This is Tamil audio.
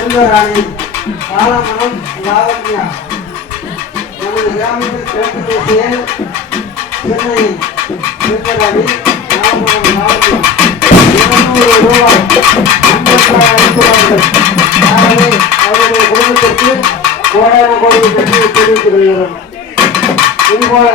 சுந்தராணி பாலமணம் லாவண்யா நமது கிராமத்தில் சிறப்பு செயல் சென்னை சுந்தராணி பாலமணம் லாவண்யா இருநூறு ரூபாய் ஆகவே அவருடைய குடும்பத்திற்கு கோடான கோடி தெரிவித்துக் கொள்கிறோம். இதுபோல